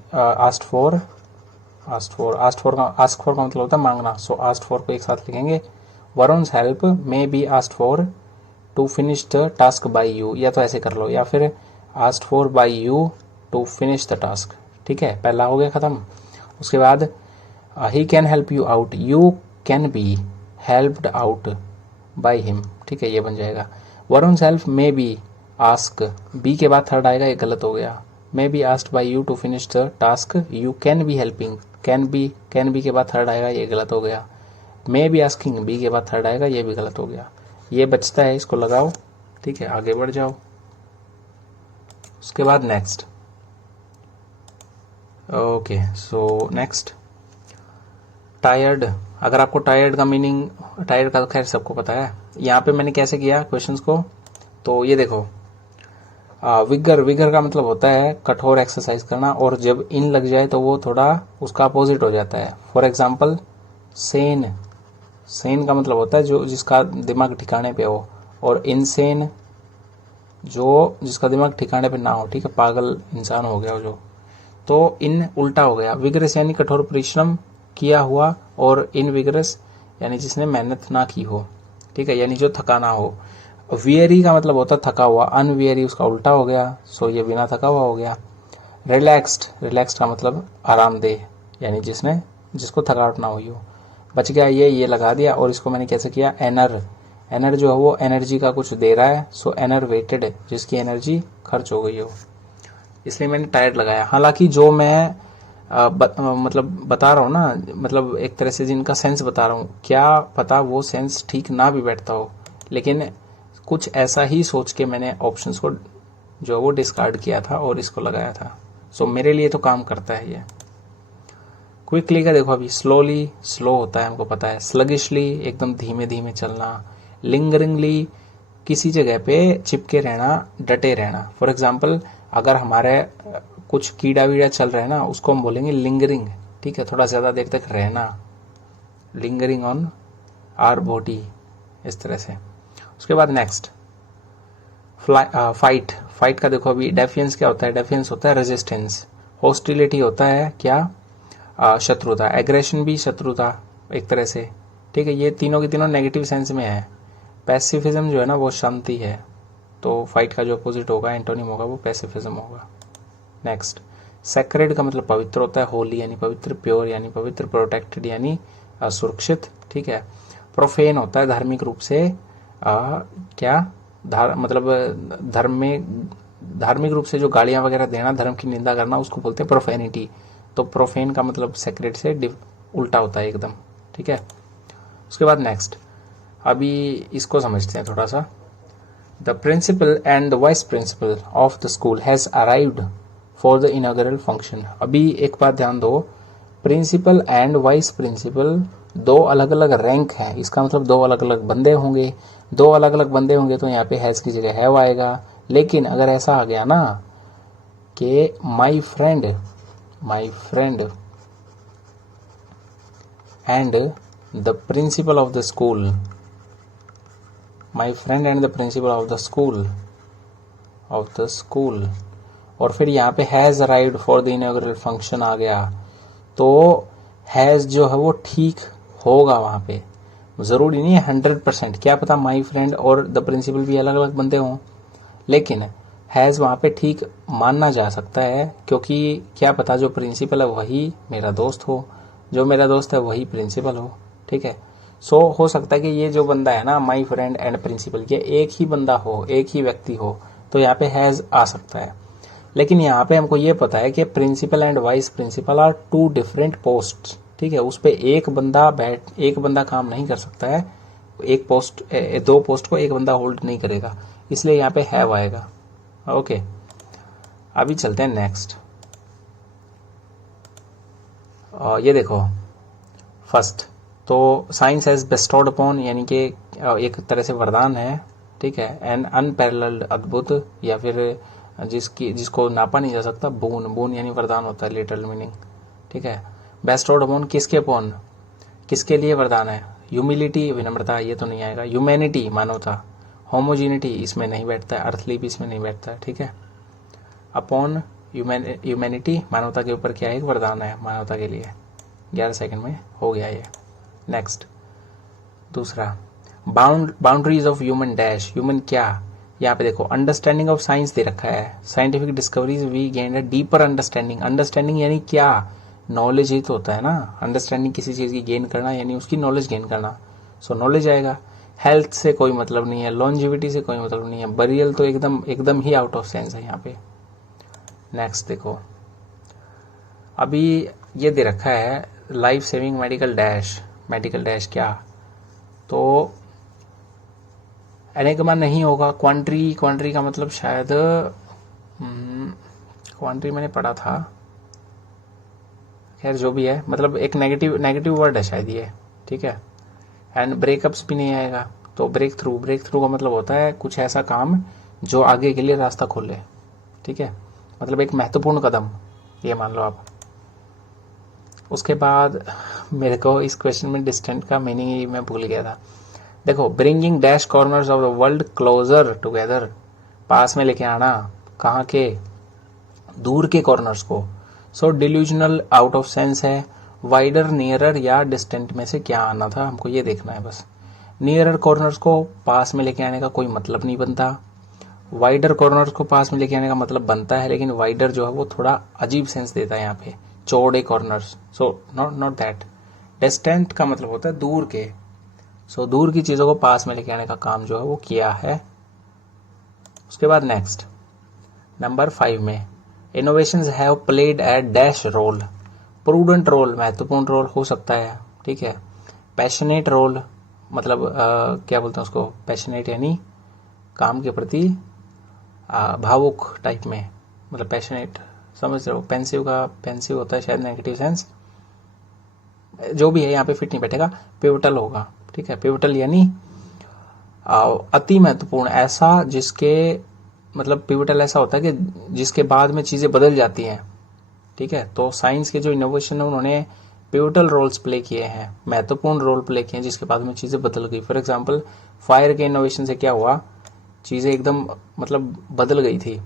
फॉर का मतलब होता है मांगना, सो आस्ट फॉर को एक साथ लिखेंगे। Varun's help may be asked for to finish the task by you, या तो ऐसे कर लो, या फिर asked for by you to finish the task. ठीक है, पहला हो गया खत्म। उसके बाद he can help you out, you can be helped out by him. ठीक है, ये बन जाएगा। Varun's help may be ask, B के बाद थर्ड आएगा, ये गलत हो गया। मे be asked by you to finish the task, you can be helping, can be के बाद थर्ड आएगा, ये गलत हो गया। मे बी आस्किंग, बी के बाद थर्ड आएगा, ये भी गलत हो गया। ये बचता है, इसको लगाओ। ठीक है, आगे बढ़ जाओ। उसके बाद next, okay so next tired. अगर आपको टायर्ड का मीनिंग, टायर्ड का खैर सबको पता है, यहाँ पे मैंने कैसे किया क्वेश्चंस को, तो ये देखो विगर का मतलब होता है कठोर एक्सरसाइज करना, और जब इन लग जाए तो वो थोड़ा उसका अपोजिट हो जाता है। फॉर एग्जाम्पल सेन का मतलब होता है जो जिसका दिमाग ठिकाने पे हो, और इनसेन जो जिसका दिमाग ठिकाने पे ना हो। ठीक है, पागल इंसान हो गया जो, तो इन उल्टा हो गया। विगरस यानी कठोर परिश्रम किया हुआ, और इनविगरस यानी जिसने मेहनत ना की हो। ठीक है, यानी जो थका ना हो। वियरी का मतलब होता है थका हुआ, अनवियरी उसका उल्टा हो गया, सो ये बिना थका हुआ हो गया। रिलैक्स्ड का मतलब आरामदेह, यानी जिसको थकावट ना हुई हो। बच गया ये लगा दिया, और इसको मैंने कैसे किया, एनर जो है वो एनर्जी का कुछ दे रहा है, सो एनरवेटेड जिसकी एनर्जी खर्च हो गई हो, इसलिए मैंने टायर्ड लगाया। हालांकि जो मैं मतलब बता रहा हूँ ना, मतलब एक तरह से जिनका सेंस बता रहा हूँ, क्या पता वो सेंस ठीक ना भी बैठता हो, लेकिन कुछ ऐसा ही सोच के मैंने ऑप्शंस को जो वो डिस्कार्ड किया था और इसको लगाया था। सो मेरे लिए तो काम करता है ये। क्विकली का देखो, अभी स्लोली स्लो होता है हमको पता है, स्लगिशली एकदम धीमे धीमे चलना, लिंगरिंगली किसी जगह पे चिपके रहना, डटे रहना। फॉर एग्जाम्पल अगर हमारे कुछ कीड़ा वीड़ा चल रहा है ना, उसको हम बोलेंगे लिंगरिंग। ठीक है, थोड़ा ज्यादा देर तक रहना, लिंगरिंग ऑन आर बॉडी, इस तरह से। उसके बाद नेक्स्ट फाइट का देखो, अभी डेफियंस क्या होता है, डेफियंस होता है रेजिस्टेंस, हॉस्टिलिटी होता है क्या, शत्रुता, एग्रेशन भी शत्रुता एक तरह से। ठीक है, ये तीनों के तीनों नेगेटिव सेंस में है। पैसिफिज्म जो है ना वो शांति है, तो फाइट का जो अपोजिट होगा, एंटोनिम होगा, वो पैसिफिज्म होगा। नेक्स्ट सेक्रेड का मतलब पवित्र होता है, होली यानी पवित्र, प्योर यानी पवित्र, प्रोटेक्टेड यानी सुरक्षित। ठीक है, प्रोफेन होता है धार्मिक रूप से मतलब धर्म में धार्मिक रूप से जो गालियां वगैरह देना, धर्म की निंदा करना, उसको बोलते हैं प्रोफेनिटी। तो प्रोफेन का मतलब सेक्रेड से उल्टा होता है एकदम। ठीक है, उसके बाद नेक्स्ट, अभी इसको समझते हैं थोड़ा सा। The principal and the vice principal of the school has arrived for the inaugural function. अभी एक बात ध्यान दो, प्रिंसिपल एंड वाइस प्रिंसिपल दो अलग अलग रैंक है, इसका मतलब दो अलग अलग बंदे होंगे। दो अलग अलग बंदे होंगे तो यहाँ पे हैज की जगह हैव आएगा। लेकिन अगर ऐसा आ गया ना कि my friend and the principal of the school, my friend and the principal of the school, और फिर यहाँ पे has arrived for the inaugural function आ गया, तो हैज जो है वो ठीक होगा वहां पे। जरूरी नहीं है 100%, क्या पता माई फ्रेंड और द प्रिंसिपल भी अलग अलग बंदे हों, लेकिन हैज वहां पे ठीक मानना जा सकता है, क्योंकि क्या पता जो प्रिंसिपल है वही मेरा दोस्त हो, जो मेरा दोस्त है वही प्रिंसिपल हो। ठीक है, सो हो सकता है कि ये जो बंदा है ना, माई फ्रेंड एंड प्रिंसिपल, ये एक ही बंदा हो, एक ही व्यक्ति हो, तो यहाँ पे हैज आ सकता है। लेकिन यहाँ पे हमको ये पता है कि principal and vice principal are two different post. ठीक है, उस पे एक बंदा काम नहीं कर सकता है, दो पोस्ट को एक बंदा होल्ड नहीं करेगा, इसलिए यहाँ पे हैव आएगा। ओके, अभी चलते हैं नेक्स्ट। ये देखो फर्स्ट, तो साइंस हैज बेस्टोड अपॉन यानी कि एक तरह से वरदान है। ठीक है, एन अनपैरेलल्ड अद्भुत, या फिर जिसको नापा नहीं जा सकता, बोन यानी वरदान होता है, लिटरल मीनिंग। ठीक है, बेस्टोड अपॉन किसके अपॉन, किसके लिए वरदान है? ह्यूमिलिटी विनम्रता, ये तो नहीं आएगा। ह्यूमैनिटी मानवता, होमोजीनिटी इसमें नहीं बैठता है, अर्थली भी इसमें नहीं बैठता है, ठीक है। अपॉन ह्यूमैनिटी मानवता के ऊपर क्या है? एक वरदान है मानवता के लिए। 11 सेकंड में हो गया ये। नेक्स्ट दूसरा, boundaries of human dash, human क्या? यहाँ पे देखो अंडरस्टैंडिंग ऑफ साइंस दे रखा है, scientific discoveries we gain a deeper understanding. Understanding यानी क्या? नॉलेज ही तो होता है ना, अंडरस्टैंडिंग किसी चीज की गेन करना यानी उसकी नॉलेज गेन करना, सो नॉलेज आएगा। हेल्थ से कोई मतलब नहीं है, लॉन्जिविटी से कोई मतलब नहीं है, बरियल तो एकदम ही आउट ऑफ सेंस है यहाँ पे। नेक्स्ट देखो, अभी ये दे रखा है life saving medical dash, medical dash क्या? तो एनेग्मा नहीं होगा। क्वांट्री, क्वांट्री का मतलब शायद क्वांट्री मैंने पढ़ा था, खैर जो भी है, मतलब एक नेगेटिव वर्ड है शायद ये, ठीक है। एंड ब्रेकअप्स भी नहीं आएगा। तो ब्रेक थ्रू, ब्रेक थ्रू का मतलब होता है कुछ ऐसा काम जो आगे के लिए रास्ता खोले, ठीक है, मतलब एक महत्वपूर्ण कदम, ये मान लो आप। उसके बाद मेरे को इस क्वेश्चन में डिस्टेंट का मीनिंग ही मैं भूल गया था। देखो, bringing dash corners of the world closer together, पास में लेके आना, कहाँ के? दूर के कॉर्नर्स को। So delusional out of sense है। वाइडर, नियरर या डिस्टेंट में से क्या आना था, हमको ये देखना है बस। नियरर कॉर्नर्स को पास में लेके आने का कोई मतलब नहीं बनता, वाइडर कॉर्नर्स को पास में लेके आने का मतलब बनता है, लेकिन वाइडर जो है वो थोड़ा अजीब सेंस देता है यहाँ पे, चौड़े corners, so not that. Distant का मतलब होता है दूर के, सो दूर की चीजों को पास में लेके आने का काम जो है वो किया है। उसके बाद नेक्स्ट नंबर 5 में, innovations have played a dash role, prudent role, महत्वपूर्ण रोल हो सकता है, ठीक है। पैशनेट रोल, मतलब क्या बोलते हैं उसको, पैशनेट यानी काम के प्रति भावुक टाइप में, मतलब पैशनेट, समझ रहे हो। पेंसिव का पेंसिव होता है शायद नेगेटिव सेंस, जो भी है यहाँ पे फिट नहीं बैठेगा। पिवटल होगा, ठीक है। पिवटल यानी अति महत्वपूर्ण, ऐसा जिसके मतलब पिवटल ऐसा होता है कि जिसके बाद में चीजें बदल जाती हैं, ठीक है। तो साइंस के जो इनोवेशन है उन्होंने पिवटल रोल्स प्ले किए हैं, महत्वपूर्ण रोल प्ले किए हैं, जिसके बाद में चीजें बदल गई। फॉर एग्जाम्पल फायर के इनोवेशन से क्या हुआ, चीजें एकदम मतलब बदल गई थी।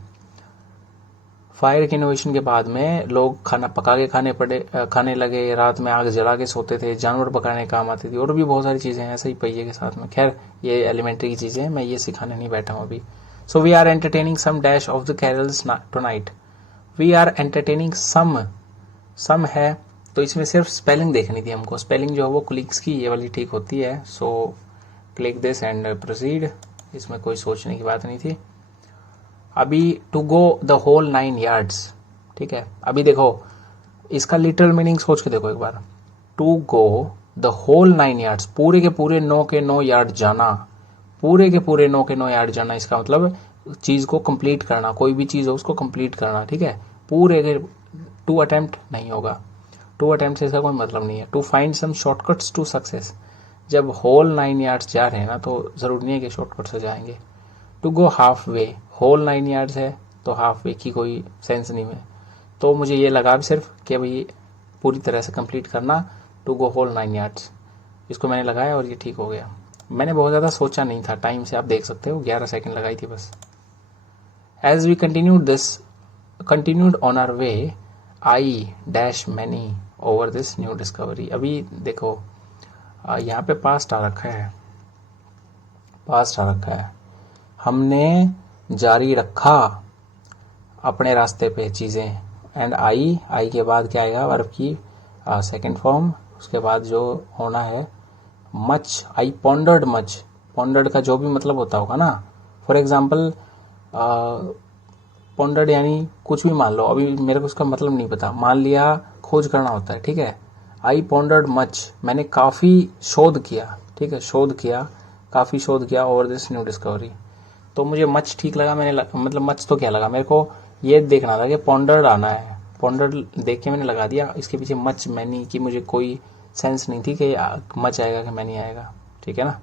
फायर के इनोवेशन के बाद में लोग खाना पका के खाने लगे, रात में आग जला के सोते थे, जानवर पकाने काम आती थी, और भी बहुत सारी चीजें हैं ऐसे ही पहिए के साथ में। खैर ये एलिमेंट्री की चीजें हैं, मैं ये सिखाने नहीं बैठा हूं अभी। So we are entertaining some dash of the carols tonight, we are entertaining some है, तो इसमें सिर्फ स्पेलिंग देखनी थी हमको। स्पेलिंग जो है वो क्लिक्स की ये वाली ठीक होती है, so click this and proceed, इसमें कोई सोचने की बात नहीं थी। अभी to go the whole 9 yards, ठीक है। अभी देखो इसका लिटरल मीनिंग सोच के देखो एक बार। To go the whole 9 yards, पूरे के पूरे 9 के 9 यार्ड जाना, पूरे के पूरे 9 के 9 यार्ड जाना, इसका मतलब चीज को कंप्लीट करना, कोई भी चीज हो उसको कंप्लीट करना, ठीक है। पूरे के टू अटेम्प्ट नहीं होगा, टू अटेम्प्ट से इसका कोई मतलब नहीं है। To find some shortcuts to success, जब होल 9 yards जा रहे हैं ना तो जरूरी नहीं है कि शॉर्टकट से जाएंगे। To go half way, whole 9 yards है तो हाफ वे की कोई सेंस नहीं है, तो मुझे ये लगा सिर्फ कि भाई पूरी तरह से कंप्लीट करना, टू गो होल 9 yards, इसको मैंने लगाया और ये ठीक हो गया। मैंने बहुत ज़्यादा सोचा नहीं था, टाइम से आप देख सकते हो 11 सेकंड लगाई थी बस। As we continued on our way I dash many over this new discovery. अभी देखो यहाँ पे पास्ट आ रखा है, पास्ट आ रखा है, हमने जारी रखा अपने रास्ते पे चीजें, एंड आई के बाद क्या आएगा, वर्ब की सेकंड फॉर्म, उसके बाद जो होना है मच, आई पॉन्डर्ड मच, पॉन्डर्ड का जो भी मतलब होता होगा ना, फॉर एग्जाम्पल पॉन्डर्ड यानी कुछ भी मान लो, अभी मेरे को उसका मतलब नहीं पता, मान लिया खोज करना होता है, ठीक है। आई पॉन्डर्ड मच, मैंने काफी शोध किया, ठीक है, शोध किया, काफी शोध किया ओवर दिस न्यू डिस्कवरी। तो मुझे मच ठीक लगा, मतलब मच तो क्या लगा, मेरे को ये देखना था कि पॉन्डर्ड आना है, पॉन्डर्ड देख के मैंने लगा दिया, इसके पीछे मच मैनी की मुझे कोई सेंस नहीं थी कि मच आएगा कि मैनी आएगा, ठीक है ना।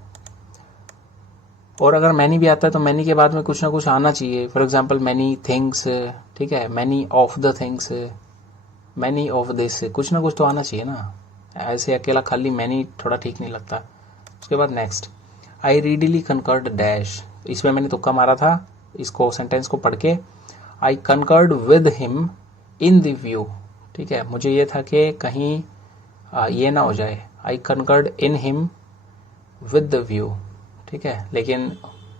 और अगर मैनी भी आता है तो मैनी के बाद में कुछ ना कुछ आना चाहिए, फॉर एग्जाम्पल मैनी थिंग्स, ठीक है, many of the things, many of this, कुछ ना कुछ तो आना चाहिए ना, ऐसे अकेला खाली मैनी थोड़ा ठीक नहीं लगता। उसके बाद नेक्स्ट, आई रीडीली कंकर्ड डैश, इसमें मैंने तुक्का मारा था इसको सेंटेंस को पढ़ के। I concurred with him in the view, ठीक है, मुझे ये था कि कहीं ये ना हो जाए, I concurred in him with the view, ठीक है, लेकिन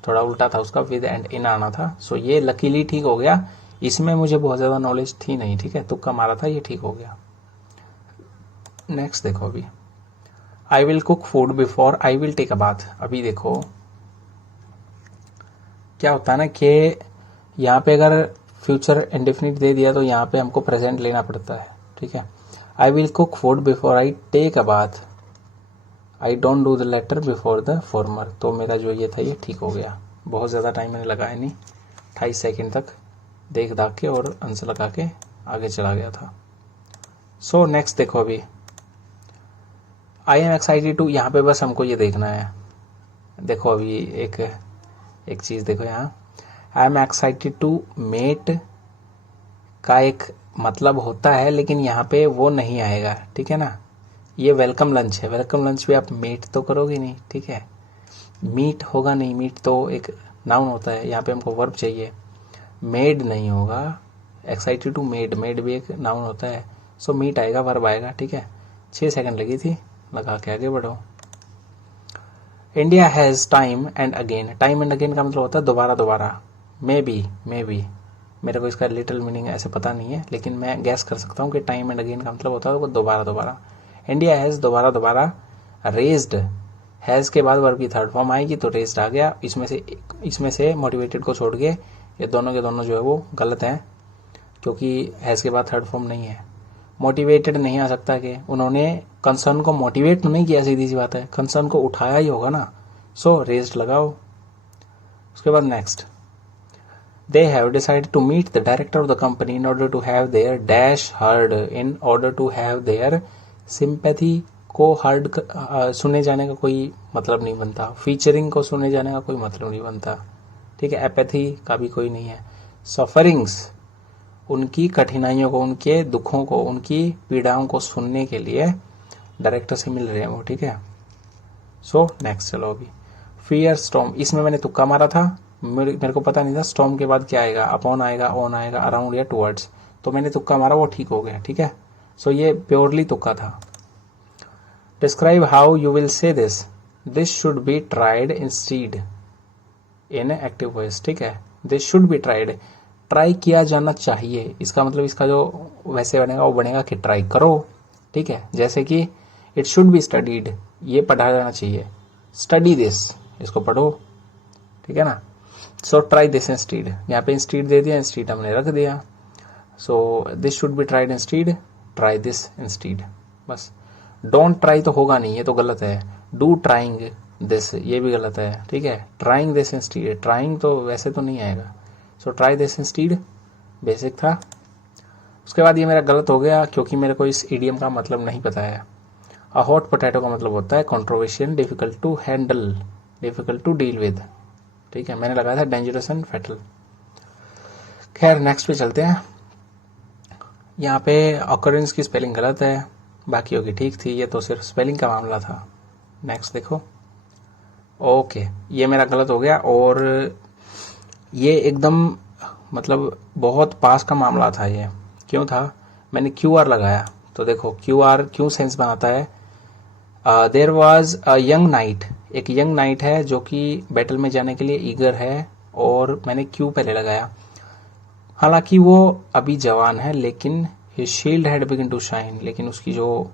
थोड़ा उल्टा था उसका, विद एंड इन आना था। सो ये लकीली ठीक हो गया, इसमें मुझे बहुत ज़्यादा नॉलेज थी नहीं, ठीक है, तुक्का मारा था, ये ठीक हो गया। नेक्स्ट देखो अभी, I will cook food before I will take a bath. अभी देखो क्या होता है ना कि यहाँ पे अगर फ्यूचर इंडेफिनिट दे दिया तो यहाँ पे हमको प्रेजेंट लेना पड़ता है, ठीक है। I will cook food before I take a bath, I don't do the latter before the former. तो मेरा जो ये था ये ठीक हो गया, बहुत ज़्यादा टाइम मैंने लगाया नहीं, 28 सेकेंड तक देख दाख के और आंसर लगा के आगे चला गया था। सो नेक्स्ट देखो अभी, आई एम एक्साइटेड टू, यहाँ पे बस हमको ये देखना है। देखो अभी एक चीज़ देखो यहाँ, I am excited to met का एक मतलब होता है, लेकिन यहाँ पे वो नहीं आएगा, ठीक है ना। ये वेलकम लंच है, वेलकम लंच पे आप मेट तो करोगे नहीं, ठीक है, मीट होगा नहीं, मीट तो एक नाउन होता है, यहाँ पे हमको वर्ब चाहिए, मेड नहीं होगा। एक्साइटेड टू मेड, मेड भी एक नाउन होता है, सो मीट आएगा, वर्ब आएगा, ठीक है। 6 सेकंड लगी थी, लगा के आगे बढ़ो। India has time and again, time and again का मतलब होता है दोबारा दोबारा, मे बी मेरे को इसका लिटिल मीनिंग ऐसे पता नहीं है, लेकिन मैं गैस कर सकता हूँ कि टाइम एंड अगेन का मतलब होता है वो दोबारा दोबारा। इंडिया हैज़ दोबारा दोबारा रेज्ड, हैज़ के बाद वर्ब की थर्ड फॉर्म आएगी तो रेज्ड आ गया। इसमें से मोटिवेटेड को छोड़ के ये दोनों के दोनों जो है वो गलत हैं, क्योंकि हैज़ के बाद थर्ड फॉर्म नहीं है। मोटिवेटेड नहीं आ सकता कि उन्होंने कंसर्न को मोटिवेट तो नहीं किया, सीधी सी बात है, कंसर्न को उठाया ही होगा ना, सो रेज्ड लगाओ। उसके बाद next, they have decided to meet the director of the company in order to have their dash heard, in order to have their sympathy को हर्ड सुने जाने का कोई मतलब नहीं बनता, फीचरिंग को सुने जाने का कोई मतलब नहीं बनता, ठीक है, एपैथी का भी कोई नहीं है। सफरिंग्स, उनकी कठिनाइयों को, उनके दुखों को, उनकी पीड़ाओं को सुनने के लिए डायरेक्टर से मिल रहे हैं वो, ठीक है। सो नेक्स्ट चलो अभी, फियर स्टॉर्म, इसमें मैंने तुक्का मारा था, मेरे को पता नहीं था स्टॉर्म के बाद क्या आएगा, अपॉन आएगा, ऑन आएगा, अराउंड या टुवर्ड्स, तो मैंने तुक्का मारा, वो ठीक हो गया, ठीक है। सो ये प्योरली तुक्का था। Describe how you will say this should be tried instead in active voice, ठीक है, this should be tried, try किया जाना चाहिए, इसका मतलब इसका जो वैसे बनेगा वो बनेगा कि ट्राई करो, ठीक है। जैसे कि इट शुड बी स्टडीड, ये पढ़ा जाना चाहिए, स्टडी दिस, इसको पढ़ो, ठीक है ना। सो ट्राई दिस इंस्टीड, यहाँ पे इंस्टीड दे दिया, इंस्टीड हमने रख दिया, so this should be tried instead, try this instead, बस। डोंट ट्राई तो होगा नहीं, ये तो गलत है। डू ट्राइंग दिस, ये भी गलत है, ठीक है। ट्राइंग दिस इंस्टीड, ट्राइंग तो वैसे तो नहीं आएगा, so try this instead basic था। उसके बाद ये मेरा गलत हो गया क्योंकि मेरे को इस इडियम का मतलब नहीं पता है। अ हॉट पोटैटो का मतलब होता है controversial, difficult to handle, difficult to deal with, ठीक है, मैंने लगाया था डेंजरस एंड फैटल। खैर नेक्स्ट पे चलते हैं। यहाँ पे ऑकरेंस की स्पेलिंग गलत है, बाकियों की ठीक थी, ये तो सिर्फ स्पेलिंग का मामला था। नेक्स्ट देखो, ओके, ये मेरा गलत हो गया, और ये एकदम मतलब बहुत पास का मामला था। ये क्यों था, मैंने QR लगाया, तो देखो QR क्यों सेंस बनाता है। There was a young knight, एक यंग नाइट है जो कि बैटल में जाने के लिए ईगर है, और मैंने क्यू पहले लगाया। हालांकि वो अभी जवान है, लेकिन his shield had began to shine, लेकिन उसकी जो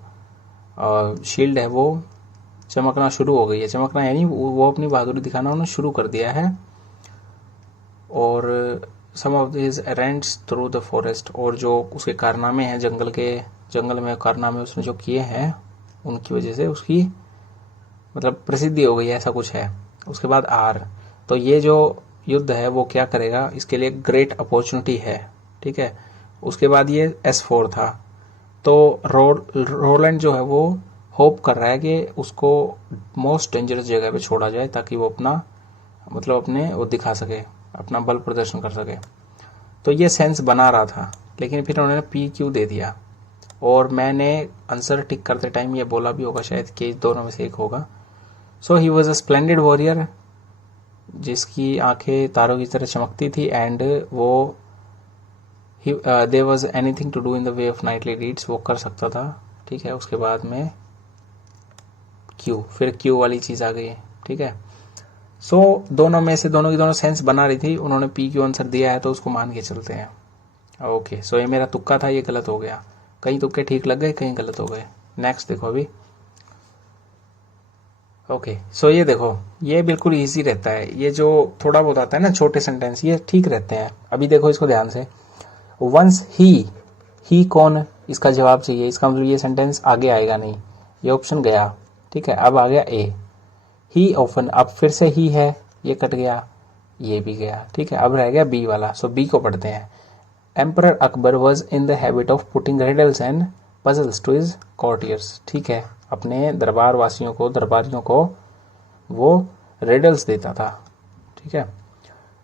शील्ड है वो चमकना शुरू हो गई है। चमकना यानी वो अपनी बहादुरी दिखाना उन्होंने शुरू कर दिया है। और some of his errants through the forest, और जो उसके कारनामे हैं जंगल में कारनामे उसने जो किए हैं, उनकी वजह से उसकी मतलब प्रसिद्धि हो गई है, ऐसा कुछ है। उसके बाद आर, तो ये जो युद्ध है वो क्या करेगा, इसके लिए ग्रेट अपॉर्चुनिटी है, ठीक है। उसके बाद ये S4 था, तो रोलैंड जो है वो होप कर रहा है कि उसको मोस्ट डेंजरस जगह पे छोड़ा जाए, ताकि वो अपना मतलब अपने वो दिखा सके, अपना बल प्रदर्शन कर सके। तो ये सेंस बना रहा था, लेकिन फिर उन्होंने PQ दे दिया, और मैंने आंसर टिक करते टाइम ये बोला भी होगा शायद कि दोनों में से एक होगा। So he was a splendid warrior, जिसकी आंखें तारों की तरह चमकती थी, एंड वो there was anything to do in the way of knightly deeds, वो कर सकता था। ठीक है, उसके बाद में क्यू, फिर क्यू वाली चीज आ गई है। ठीक है, सो दोनों में से दोनों की दोनों सेंस बना रही थी, उन्होंने पी क्यू आंसर दिया है तो उसको मान के चलते हैं। ओके, सो ये मेरा तुक्का था, ये गलत हो गया। कहीं तुक्के ठीक लग गए, कहीं गलत हो गए। नेक्स्ट देखो अभी। ओके, सो ये देखो, ये बिल्कुल इजी रहता है, ये जो थोड़ा बहुत आता है ना छोटे सेंटेंस, ये ठीक रहते हैं। अभी देखो इसको ध्यान से। वंस ही कौन, इसका जवाब चाहिए, इसका मतलब ये सेंटेंस आगे आएगा नहीं, ये ऑप्शन गया। ठीक है, अब आ गया ए। ही ऑफन, अब फिर से ही है, ये कट गया, ये भी गया। ठीक है, अब रह गया बी वाला, सो बी को पढ़ते हैं। Emperor Akbar was in the habit of putting riddles and puzzles to his courtiers. ठीक है, अपने दरबार वासियों को, दरबारियों को वो रिडल्स देता था। ठीक है,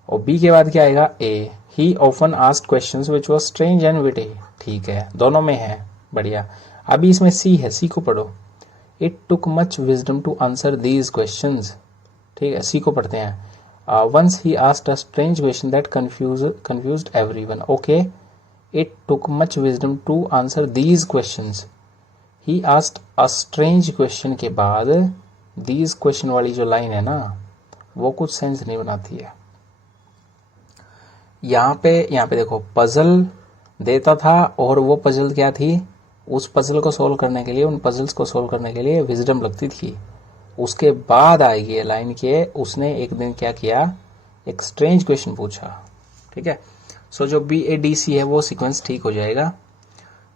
और बी के बाद क्या आएगा, A. He often asked questions which was strange and witty. ठीक है, दोनों में है, बढ़िया। अभी इसमें सी है, सी को पढ़ो। It took much wisdom to answer these questions. ठीक है, सी को पढ़ते हैं। Once he asked a strange question that confused everyone. Okay, it took much wisdom to answer these questions. He asked a strange question के बाद these question वाली जो line है ना, वो कुछ सेंस नहीं बनाती है। यहाँ पे देखो, पजल देता था, और वो पजल क्या थी, उस पजल को सोल्व करने के लिए, उन पजल्स को सोल्व करने के लिए विजडम लगती थी। उसके बाद आएगी ये लाइन के, उसने एक दिन क्या किया, एक स्ट्रेंज क्वेश्चन पूछा। ठीक है, सो जो बी ए डी सी है वो सीक्वेंस ठीक हो जाएगा।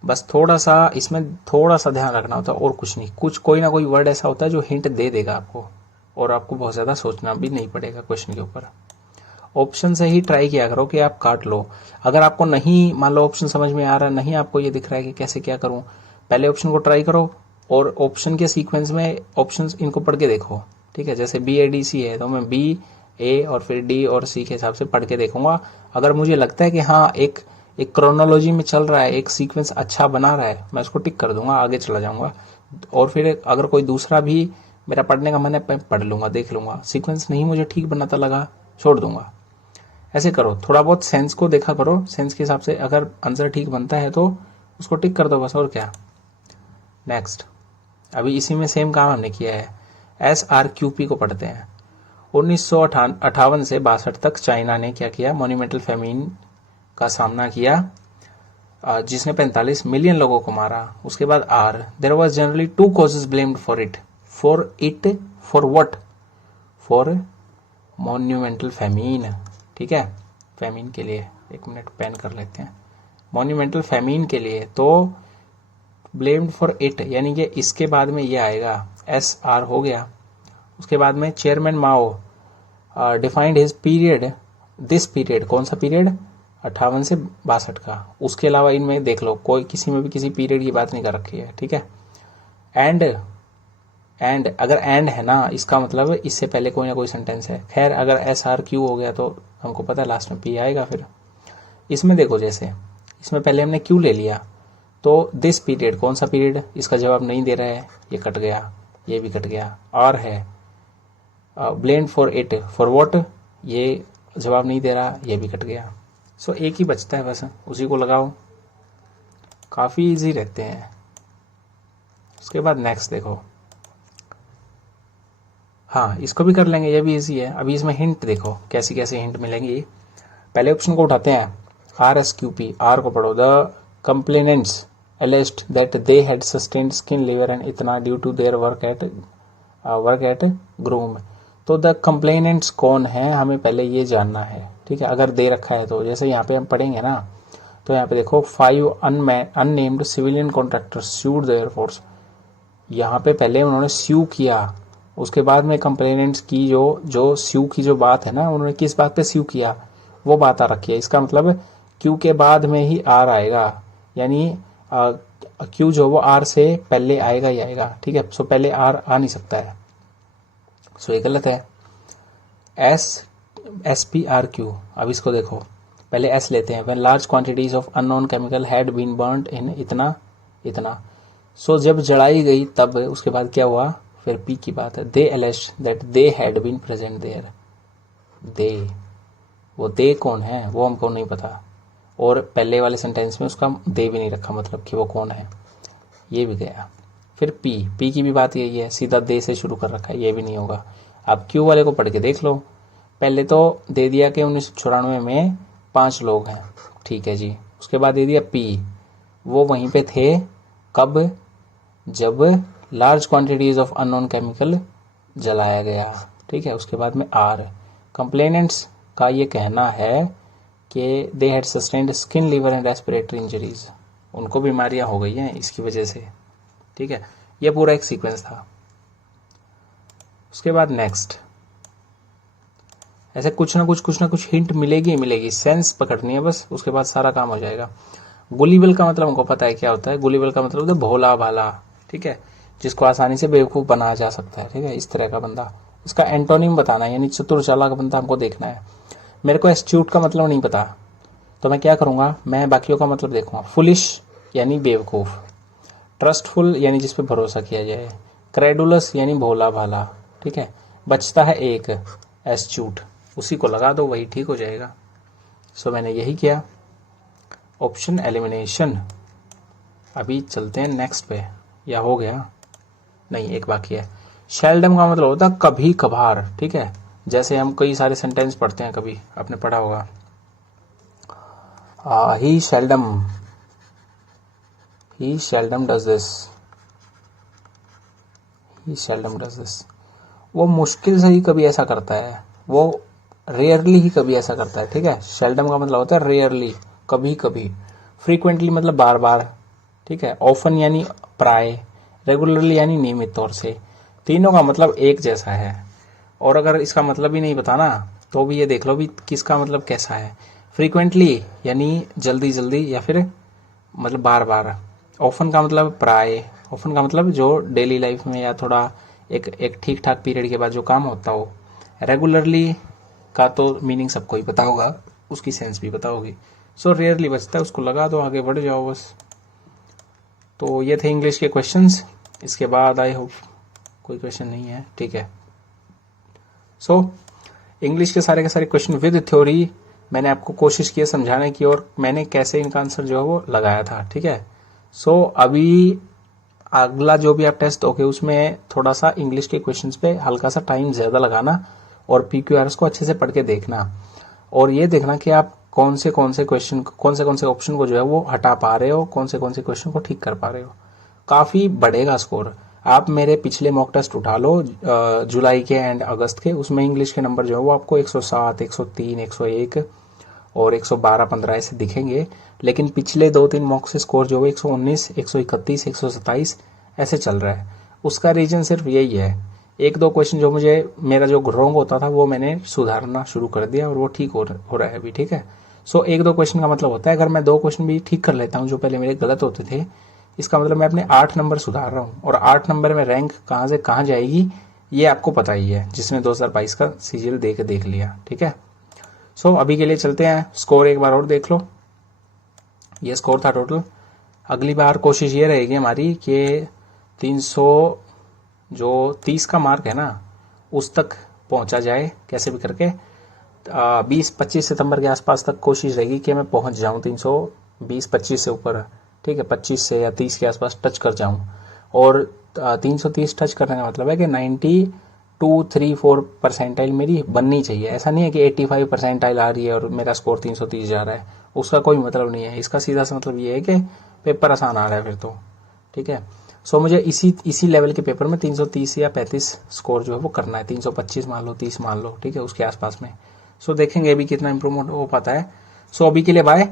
बस थोड़ा सा इसमें थोड़ा सा ध्यान रखना होता है, और कुछ नहीं। कुछ कोई ना कोई वर्ड ऐसा होता है जो हिंट दे देगा आपको, और आपको बहुत ज्यादा सोचना भी नहीं पड़ेगा क्वेश्चन के ऊपर। ऑप्शन से ही ट्राई किया करो कि आप काट लो। अगर आपको नहीं, मान लो ऑप्शन समझ में आ रहा है, नहीं आपको ये दिख रहा है कि कैसे क्या करूं, पहले ऑप्शन को ट्राई करो, और ऑप्शन के सीक्वेंस में ऑप्शंस इनको पढ़ के देखो। ठीक है, जैसे बी ए डी सी है तो मैं बी ए और फिर डी और सी के हिसाब से पढ़ के देखूंगा। अगर मुझे लगता है कि हाँ एक क्रोनोलॉजी में चल रहा है, एक सीक्वेंस अच्छा बना रहा है, मैं उसको टिक कर दूंगा, आगे चला जाऊंगा। और फिर अगर कोई दूसरा भी मेरा पढ़ने का मन है, पढ़ लूंगा, देख लूंगा। सीक्वेंस नहीं मुझे ठीक बनाता लगा, छोड़ दूंगा। ऐसे करो, थोड़ा बहुत सेंस को देखा करो, सेंस के हिसाब से अगर आंसर ठीक बनता है तो उसको टिक कर दो बस, और क्या। नेक्स्ट, अभी इसी में सेम काम हमने किया है। SRQP को पढ़ते हैं। 1958 से 62 तक चाइना ने क्या किया, मोन्यूमेंटल फेमिन का सामना किया, जिसने 45 मिलियन लोगों को मारा। उसके बाद R, there was generally 2 causes blamed for it. For what? For monumental famine. ठीक है, फेमिन के लिए, एक मिनट पेन कर लेते हैं, मोन्यूमेंटल फेमिन के लिए। तो ब्लेम्ड फॉर इट, यानी कि इसके बाद में ये आएगा, SR हो गया। उसके बाद में chairman Mao defined his period, this period, कौन सा पीरियड, 58 से 62 का। उसके अलावा इनमें देख लो, कोई किसी में भी किसी पीरियड की बात नहीं कर रखी है। ठीक है, एंड अगर एंड है ना, इसका मतलब इससे पहले कोई ना कोई सेंटेंस है। खैर, अगर SRQ हो गया तो हमको पता है लास्ट में P आएगा। फिर इसमें देखो, जैसे इसमें पहले हमने Q ले लिया, तो दिस पीरियड, कौन सा पीरियड, इसका जवाब नहीं दे रहा है, ये कट गया, ये भी कट गया। और है blamed for it, for what, ये जवाब नहीं दे रहा, ये भी कट गया। सो एक ही बचता है बस, उसी को लगाओ, काफी इजी रहते हैं। उसके बाद नेक्स्ट देखो, हाँ इसको भी कर लेंगे, ये भी इजी है। अभी इसमें हिंट देखो कैसी कैसे हिंट मिलेंगी। पहले ऑप्शन को उठाते हैं, RSQP, आर को पढ़ो। The complainants alleged that they had sustained skin, liver and इतना due to their work at groom. तो द कंप्लेनेंट्स कौन है, हमें पहले ये जानना है। ठीक है, अगर दे रखा है तो, जैसे यहाँ पे हम पढ़ेंगे ना, तो यहाँ पे देखो 5 unnamed civilian contractors sued the Air Force। यहाँ पे पहले उन्होंने स्यू किया, उसके बाद में कंप्लेनेंट्स की जो स्यू की जो बात है ना, उन्होंने किस बात पे स्यू किया, वो बात आ रखी है। इसका मतलब क्यू के बाद में ही आर आएगा, यानी क्यू जो वो आर से पहले आएगा ही आएगा। ठीक है, सो पहले आर आ नहीं सकता है, सो ये गलत है। SPRQ, अब इसको देखो, पहले एस लेते हैं। When large quantities of unknown chemical had been burned in इतना इतना। सो जब जड़ाई गई तब उसके बाद क्या हुआ, फिर पी की बात है, they allege that they had been present there. They, वो दे कौन है वो हमको नहीं पता, और पहले वाले सेंटेंस में उसका दे भी नहीं रखा, मतलब कि वो कौन है, ये भी गया। फिर पी की भी बात यही है, सीधा दे से शुरू कर रखा है, ये भी नहीं होगा। अब क्यू वाले को पढ़ के देख लो। पहले तो दे दिया कि 1994 में 5 लोग हैं, ठीक है जी। उसके बाद दे दिया पी, वो वहीं पे थे कब, जब large quantities of unknown chemical जलाया गया, ठीक है। उसके बाद में आर, कंप्लेनेंट्स का ये कहना है कि they had sustained skin, liver and respiratory injuries, उनको बीमारियां हो गई हैं इसकी वजह से, ठीक है। ये पूरा एक सीक्वेंस था। उसके बाद नेक्स्ट, ऐसे कुछ ना कुछ हिंट मिलेगी मिलेगी, सेंस पकड़नी है बस, उसके बाद सारा काम हो जाएगा। गुलीबल का मतलब हमको पता है क्या होता है, गुलीबल का मतलब होता है भोला भाला, ठीक है, जिसको आसानी से बेवकूफ बनाया जा सकता है, ठीक है, इस तरह का बंदा। इसका एंटोनिम बताना है, यानी चतुर चालाक बंदा हमको देखना है। मेरे को एस्ट्यूट का मतलब नहीं पता, तो मैं क्या करूंगा, मैं बाकियों का मतलब देखूंगा। फुलिश यानी बेवकूफ, ट्रस्टफुल यानी जिस पे भरोसा किया जाए, क्रेडुलस यानी भोला भाला, ठीक है। बचता है एक, एस्ट्यूट, उसी को लगा दो, वही ठीक हो जाएगा। सो मैंने यही किया, ऑप्शन एलिमिनेशन। अभी चलते हैं नेक्स्ट पे, या हो गया, नहीं एक बाकी है। शेल्डम का मतलब होता है कभी कभार, ठीक है, जैसे हम कई सारे सेंटेंस पढ़ते हैं, कभी आपने पढ़ा होगा, he seldom does this, he seldom does this, वो मुश्किल से ही कभी ऐसा करता है, वो रेयरली ही कभी ऐसा करता है, ठीक है। शेल्डम का मतलब होता है रेयरली, कभी कभी। फ्रीक्वेंटली मतलब बार बार, ठीक है। ऑफन यानी प्राय, रेगुलरली यानी नियमित तौर से। तीनों का मतलब एक जैसा है, और अगर इसका मतलब ही नहीं बताना तो भी ये देख लो भी किसका मतलब कैसा है। फ्रीक्वेंटली यानी जल्दी जल्दी, या फिर मतलब बार बार। ऑफन का मतलब प्राय, ऑफन का मतलब जो डेली लाइफ में या थोड़ा एक ठीक ठाक पीरियड के बाद जो काम होता हो। रेगुलरली का तो मीनिंग सबको ही पता होगा, उसकी सेंस भी पता होगी। सो रेयरली बचता है, उसको लगा दो, आगे बढ़ जाओ बस। तो ये थे इंग्लिश के क्वेश्चंस। इसके बाद आई होप कोई क्वेश्चन नहीं है, ठीक है। सो इंग्लिश के सारे क्वेश्चन विद थ्योरी मैंने आपको कोशिश की है समझाने की, और मैंने कैसे इनका आंसर जो है वो लगाया था, ठीक है। सो अभी अगला जो भी आप टेस्ट दोगे उसमें थोड़ा सा इंग्लिश के क्वेश्चंस पे हल्का सा टाइम ज्यादा लगाना, और PQRs को अच्छे से पढ़ के देखना, और ये देखना कि आप कौन से क्वेश्चन, कौन से ऑप्शन को जो है वो हटा पा रहे हो, कौन से क्वेश्चन को ठीक कर पा रहे हो। काफी बढ़ेगा स्कोर। आप मेरे पिछले मॉक टेस्ट उठा लो जुलाई के एंड अगस्त के, उसमें इंग्लिश के नंबर जो है वो आपको 107, 103, 101 और 112-15 ऐसे दिखेंगे, लेकिन पिछले 2-3 मॉक से स्कोर जो है 119, 131, 127 ऐसे चल रहा है। उसका रीजन सिर्फ यही है, 1-2 क्वेश्चन जो मुझे मेरा जो रॉन्ग होता था वो मैंने सुधारना शुरू कर दिया, और वो ठीक हो रहा है अभी, ठीक है। सो 1-2 क्वेश्चन का मतलब होता है अगर मैं 2 क्वेश्चन भी ठीक कर लेता हूँ जो पहले मेरे गलत होते थे, इसका मतलब मैं अपने 8 नंबर सुधार रहा हूँ, और 8 नंबर में रैंक कहाँ से कहाँ जाएगी ये आपको पता ही है, जिसने 2022 का सीजीएल देख लिया, ठीक है। सो अभी के लिए चलते हैं, स्कोर एक बार और देख लो। ये स्कोर था टोटल। अगली बार कोशिश ये रहेगी हमारी कि 330 का मार्क है ना, उस तक पहुंचा जाए कैसे भी करके। 20-25 सितंबर के आसपास तक कोशिश रहेगी कि मैं पहुंच जाऊं 320-25 से ऊपर, ठीक है, 25 से या 30 के आसपास टच कर जाऊं। और 330 टच करने का मतलब है कि 92-3-4 परसेंटाइल मेरी बननी चाहिए। ऐसा नहीं है कि 85 परसेंटाइल आ रही है और मेरा स्कोर 330 जा रहा है, उसका कोई मतलब नहीं है। इसका सीधा सा मतलब ये है कि पेपर आसान आ रहा है फिर तो, ठीक है। सो मुझे इसी लेवल के पेपर में 330 या 35 स्कोर जो है वो करना है, 325 मान लो, 30 मान लो, ठीक है, उसके आसपास में। सो देखेंगे अभी कितना इंप्रूवमेंट हो पाता है। सो अभी के लिए बाय,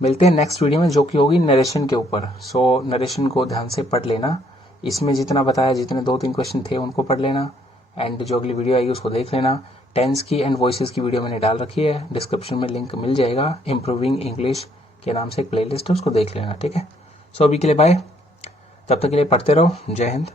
मिलते हैं नेक्स्ट वीडियो में जो कि होगी नरेशन के ऊपर। सो नरेशन को ध्यान से पढ़ लेना, इसमें जितना बताया, जितने 2-3 क्वेश्चन थे उनको पढ़ लेना, एंड जो अगली वीडियो आएगी उसको देख लेना। टेंस की एंड वॉइसेस की वीडियो मैंने डाल रखी है, डिस्क्रिप्शन में लिंक मिल जाएगा, इम्प्रूविंग इंग्लिश के नाम से एक प्लेलिस्ट है, उसको देख लेना, ठीक है। सो अभी के लिए बाय, तब तक के लिए पढ़ते रहो। जय हिंद।